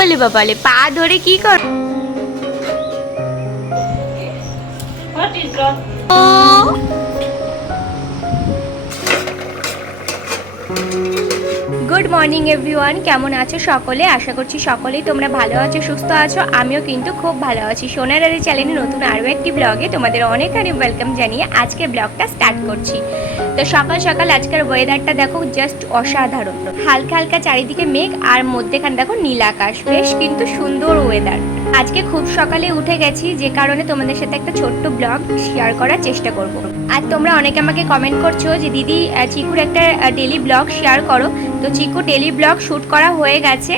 ওলে বাবালে পা ধরে কি কর ও গুড মর্নিং এভরিওয়ান, কেমন আছো সকলে? আশা করছি সকলেই তোমরা ভালো আছো, সুস্থ আছো। আমিও কিন্তু খুব ভালো আছি। সোনার আলী চ্যানেলে নতুন আরও একটি ব্লগে তোমাদের অনেক অনেক ওয়েলকাম জানিয়ে আজকের ব্লগটা স্টার্ট করছি। তো সকাল সকাল আজকের ওয়েদারটা দেখো জাস্ট অসাধারণ। হালকা হালকা চারিদিকে মেঘ আর মধ্যেখানে দেখো নীল আকাশ, বেশ কিন্তু সুন্দর ওয়েদার। আজকে খুব সকালে উঠে গেছি, যে কারণে তোমাদের সাথে একটা ছোট্ট ব্লগ শেয়ার করার চেষ্টা করব। আর তোমরা অনেকে আমাকে কমেন্ট করছো যে দিদি চিকুর একটা ডেলি ব্লগ শেয়ার করো। তো চিকু ডেলি ব্লগ শ্যুট করা হয়ে গেছে,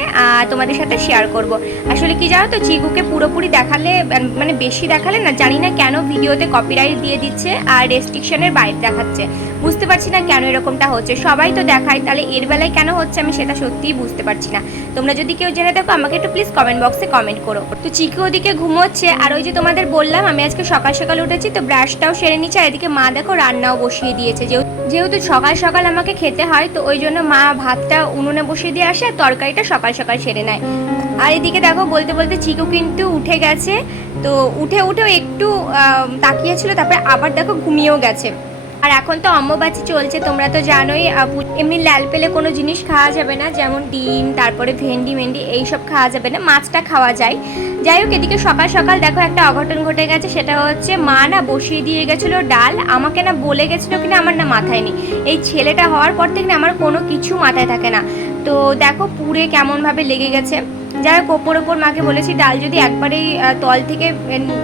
তোমাদের সাথে শেয়ার করব। আসলে কি জানো তো, চিকুকে পুরোপুরি দেখালে মানে বেশি দেখালে না, জানি না কেন ভিডিওতে কপিরাইট দিয়ে দিচ্ছে আর রেস্ট্রিকশনের বাইরে দেখাচ্ছে। বুঝতে পারছি না কেন এরকমটা হচ্ছে। সবাই তো দেখায়, তাহলে এর বেলায় কেন হচ্ছে আমি সেটা সত্যিই বুঝতে পারছি না। তোমরা যদি কেউ জেনে থাকো আমাকে একটু প্লিজ কমেন্ট বক্সে কমেন্ট করো। তো চিকু ওদিকে ঘুমোচ্ছে, আর ওই যে তোমাদের বললাম আমি আজকে সকাল সকাল উঠেছি, তো ব্রাশটাও সেরে নিচ্ছে। আর এদিকে মা দেখো রান্নাও বসিয়ে দিয়েছে। যেহেতু সকাল সকাল আমাকে খেতে হয়, তো ওই জন্য মা ভাতটা উনুনে বসিয়ে দিয়ে আসে আর তরকারিটা সকাল সকাল সেরে নেয়। আর এদিকে দেখো বলতে বলতে চিকু কিন্তু উঠে গেছে। তো উঠেও একটু তাকিয়েছিল, তারপরে আবার দেখো ঘুমিয়েও গেছে। আর এখন তো অম্বুবাচী চলছে, তোমরা তো জানোই। এমনি লাল পেলে কোনো জিনিস খাওয়া যাবে না, যেমন ডিম, তারপরে ভেন্ডি এইসব খাওয়া যাবে না, মাছটা খাওয়া যায়। যাই হোক, এদিকে সকাল সকাল দেখো একটা অঘটন ঘটে গেছে। সেটা হচ্ছে মা না বসিয়ে দিয়ে গেছিলো ডাল, আমাকে না বলে গেছিলো কিনা আমার না মাথায় নেই। এই ছেলেটা হওয়ার পর থেকে না আমার কোনো কিছু মাথায় থাকে না। তো দেখো পুরে কেমনভাবে লেগে গেছে। যারা ওপর মাকে বলেছি ডাল যদি একবারেই তল থেকে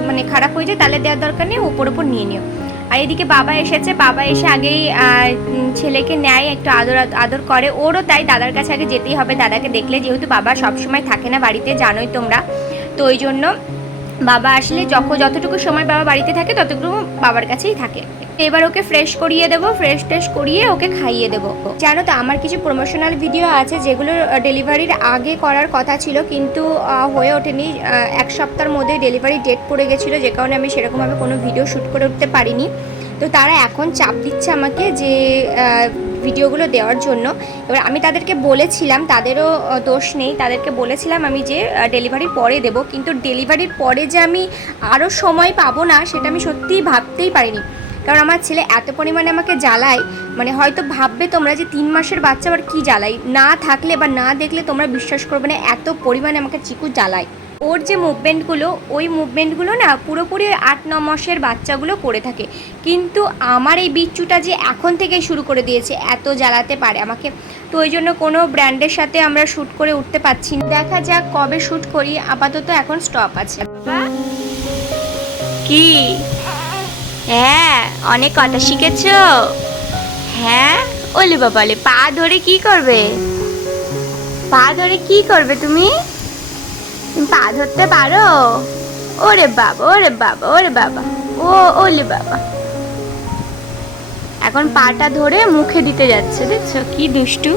মানে খারাপ হয়ে যায় তাহলে দেওয়ার দরকার নেই, ওপর নিয়ে নিও। আর এদিকে বাবা এসেছে, বাবা এসে আগেই ছেলেকে নেয়, একটু আদর করে। ওরও তাই, দাদার কাছে আগে যেতেই হবে দাদাকে দেখলে, যেহেতু বাবা সবসময় থাকে না বাড়িতে, জানোই তোমরা। তো ওই জন্য বাবা আসলে যতটুকু সময় বাবা বাড়িতে থাকে ততটুকু বাবার কাছেই থাকে। এবার ওকে ফ্রেশ করিয়ে দেবো, ফ্রেশ করিয়ে ওকে খাইয়ে দেবো। জানো তো আমার কিছু প্রমোশনাল ভিডিও আছে যেগুলো ডেলিভারির আগে করার কথা ছিল, কিন্তু হয়ে ওঠেনি। এক সপ্তাহের মধ্যে ডেলিভারি ডেট পড়ে গেছিলো, যে কারণে আমি সেরকমভাবে কোনো ভিডিও শ্যুট করে উঠতে পারিনি। তো তারা এখন চাপ দিচ্ছে আমাকে যে ভিডিওগুলো দেওয়ার জন্য। এবার আমি তাদেরকে বলেছিলাম, তাদেরও দোষ নেই, তাদেরকে বলেছিলাম আমি যে ডেলিভারির পরে দেব, কিন্তু ডেলিভারির পরে যে আমি আরও সময় পাবো না সেটা আমি সত্যিই ভাবতেই পারিনি। কারণ আমার ছেলে এত পরিমাণে আমাকে জ্বালায়, মানে হয়তো ভাববে তোমরা যে 3 মাসের বাচ্চা আবার কী জ্বালাই, না থাকলে বা না দেখলে তোমরা বিশ্বাস করবে না, এত পরিমাণে আমাকে চিকু জ্বালায়। ওর যে মুভমেন্টগুলো, ওই মুভমেন্টগুলো না পুরোপুরি 8-9 মাসের বাচ্চাগুলো করে থাকে। কিন্তু আমার এই বিচ্ছুটা যে এখন থেকেই শুরু করে দিয়েছে, এত জ্বালাতে পারে আমাকে। তো ওই জন্য কোনো ব্র্যান্ডের সাথে আমরা শ্যুট করে উঠতে পারছি না। দেখা যাক কবে শ্যুট করি, আপাতত এখন স্টপ আছে। কি? হ্যাঁ, অনেক কথা শিখেছো। হ্যাঁ, ওলে বাবালে পা ধরে কি করবে? পা ধরে কি করবে তুমি? পা ধরতে পারো? ওরে বাবা, ওরে বাবা, ওরে বাবা, ও ওলে বাবা। এখন পাটা ধরে মুখে দিতে যাচ্ছে, দেখছো কি দুষ্টু।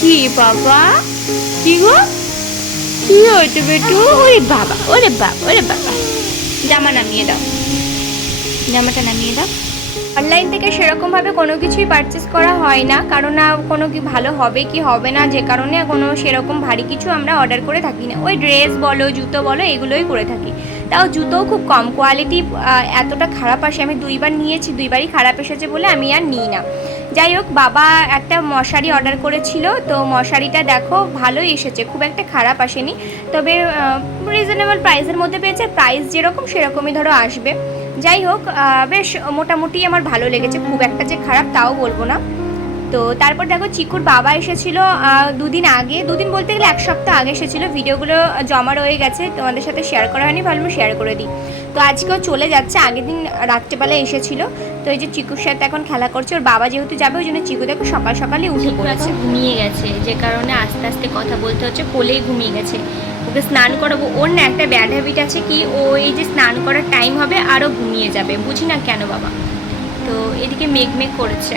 কি বাবা, কি গো, কি হয়েছে বেটু? ওরে বাবা, ওরে বাবা, ওরে বাবা। জামা নামিয়ে দাও, জামাটা নামিয়ে দাও। অনলাইন থেকে সেরকমভাবে কোনো কিছুই পারচেস করা হয় না, কারণ না কোনো কি ভালো হবে কি হবে না, যে কারণে কোনো সেরকম ভারী কিছু আমরা অর্ডার করে থাকি না। ওই ড্রেস বলো, জুতো বলো, এগুলোই করে থাকি। তাও জুতোও খুব কম কোয়ালিটি, এতটা খারাপ আসে। আমি 2বার নিয়েছি, 2বারই খারাপ এসেছে বলে আমি আর নিই না। যাই হোক, বাবা একটা মশারি অর্ডার করেছিল, তো মশারিটা দেখো ভালোই এসেছে, খুব একটা খারাপ আসেনি। তবে রিজনেবল প্রাইসের মধ্যে পেয়েছে, প্রাইস যেরকম সেরকমই ধরো আসবে। যাই হোক, বেশ মোটামুটি আমার ভালো লেগেছে, খুব একটা যে খারাপ তাও বলবো না। তো তারপর দেখো চিকুর বাবা এসেছিলো 2 দিন আগে, 2 দিন বলতে গেলে 1 সপ্তাহ আগে এসেছিলো। ভিডিওগুলো জমা রয়ে গেছে, তোমাদের সাথে শেয়ার করা হয়নি, ভালো শেয়ার করে দিই। তো আজকেও চলে যাচ্ছে, আগের দিন রাত্রেবেলায় এসেছিলো। তো এই যে চিকুর সাথে এখন খেলা করছে, ওর বাবা যেহেতু যাবে ওই জন্য চিকু দেখো সকাল সকালই উঠে পড়েছে। ঘুমিয়ে গেছে, যে কারণে আস্তে আস্তে কথা বলতে হচ্ছে, কোলেই ঘুমিয়ে গেছে। ওকে স্নান করাবো। ওর না একটা ব্যাড হ্যাবিট আছে কি, ও এই যে স্নান করার টাইম হবে আরও ঘুমিয়ে যাবে, বুঝি না কেন বাবা। তো এদিকে মেঘ করেছে,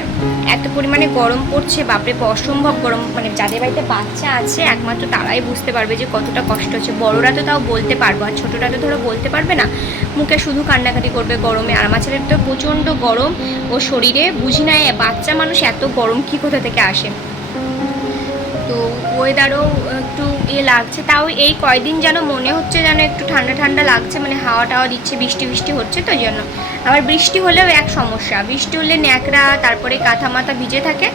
এত পরিমাণে গরম পড়ছে, বাপরে অসম্ভব গরম। মানে যাদের বাড়িতে বাচ্চা আছে একমাত্র তারাই বুঝতে পারবে যে কতটা কষ্ট হচ্ছে। বড়রা তো তাও বলতে পারবো, আর ছোটোরা তো ধরো বলতে পারবে না, মুখে শুধু কান্নাকাটি করবে গরমে। আর আমার ছেলের তো প্রচণ্ড গরম ও শরীরে, বুঝি না বাচ্চা মানুষ এত গরম কী কোথা থেকে আসে। তো ওয়েদারও একটু লাগছে, তাও এই কয়দিন যেন মনে হচ্ছে যেন একটু ঠান্ডা ঠান্ডা লাগছে, মানে হাওয়া টাওয়া দিচ্ছে, বৃষ্টি হচ্ছে। তো জন্য আবার বৃষ্টি হলেও এক সমস্যা, বৃষ্টি হলে ন্যাকড়া, তারপরে কাঁথা মাথা ভিজে থাকে,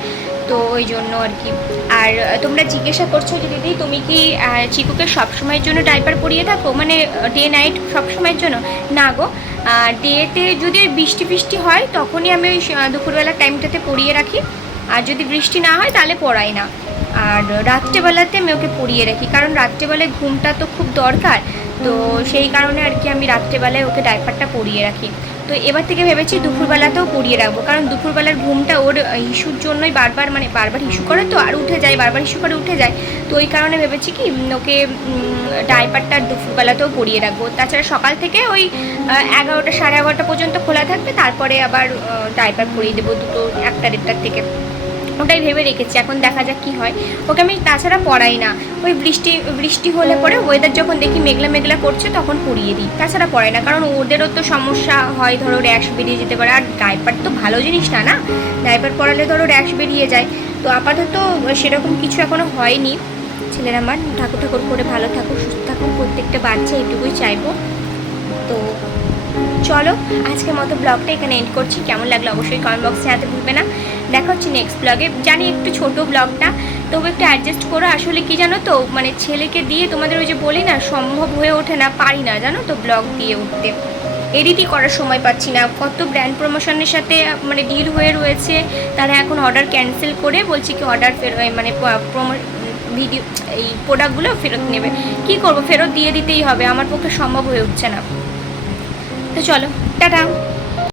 তো ওই জন্য আর কি। আর তোমরা জিজ্ঞাসা করছো যে দিদি তুমি কি চিকুকে সবসময়ের জন্য ডাইপার পরিয়ে থাকো, মানে ডে নাইট সবসময়ের জন্য? না গো, ডেতে যদি বৃষ্টি হয় তখনই আমি ওই দুপুরবেলার টাইমটাতে পরিয়ে রাখি, আর যদি বৃষ্টি না হয় তাহলে পরাই না। আর রাত্রেবেলাতে আমি ওকে পরিয়ে রাখি, কারণ রাত্রেবেলায় ঘুমটা তো খুব দরকার, তো সেই কারণে আর কি আমি রাত্রেবেলায় ওকে ডাইপারটা পরিয়ে রাখি। তো এবার থেকে ভেবেছি দুপুরবেলাতেও পরিয়ে রাখবো, কারণ দুপুরবেলার ঘুমটা ওর ইস্যুর জন্যই বারবার ইস্যু করে, তো আর উঠে যায়, বারবার ইস্যু করে উঠে যায়। তো ওই কারণে ভেবেছি কি ওকে ডাইপারটা দুপুরবেলাতেও পরিয়ে রাখবো। তাছাড়া সকাল থেকে ওই 11টা সাড়ে 11টা পর্যন্ত খোলা থাকবে, তারপরে আবার ডাইপার পরিয়ে দেবো 2টো 1টা 1:30টার থেকে। ওটাই ভেবে রেখেছি, এখন দেখা যাক কী হয়। ওকে আমি তাছাড়া পড়াই না, ওই বৃষ্টি হলে পরে ওয়েদার যখন দেখি মেঘলা করছে তখন পরিয়ে দিই, তাছাড়া পড়াই না। কারণ ওদেরও তো সমস্যা হয়, ধরো র্যাশ বেরিয়ে যেতে পারে, আর ডাইপার তো ভালো জিনিস না, না ডাইপার পরালে ধরো র্যাশ বেরিয়ে যায়। তো আপাতত সেরকম কিছু এখনও হয়নি। ছেলেরা আমার ঠাকুর করে ভালো থাকুক, সুস্থ থাকুক, প্রত্যেকটা বাচ্চা এটুকুই চাইবো। তো চলো আজকের মতো ব্লগটা এখানে এন্ড করছি। কেমন লাগলো অবশ্যই কমেন্ট বক্সে জানাতে ভুলবে না। দেখা হচ্ছে নেক্সট ব্লগে। জানি একটু ছোট ব্লগটা, তবু একটু অ্যাডজাস্ট করো। আসলে কি জানো তো, মানে ছেলেকে দিয়ে তোমাদের ওই যে বলি না, সম্ভব হয়ে ওঠে না, পারি না জানো তো ব্লগ দিয়ে উঠতে, এডিটই করার সময় পাচ্ছি না। কত ব্র্যান্ড প্রমোশনের সাথে মানে ডিল হয়ে রয়েছে, তারা এখন অর্ডার ক্যান্সেল করে বলছি কি অর্ডার মানে ভিডিও এই প্রোডাক্টগুলো ফেরত নেবে। কি করব, ফেরত দিয়ে দিতেই হবে, আমার পক্ষে সম্ভব হয়ে উঠছে না। তো চলো টাটা।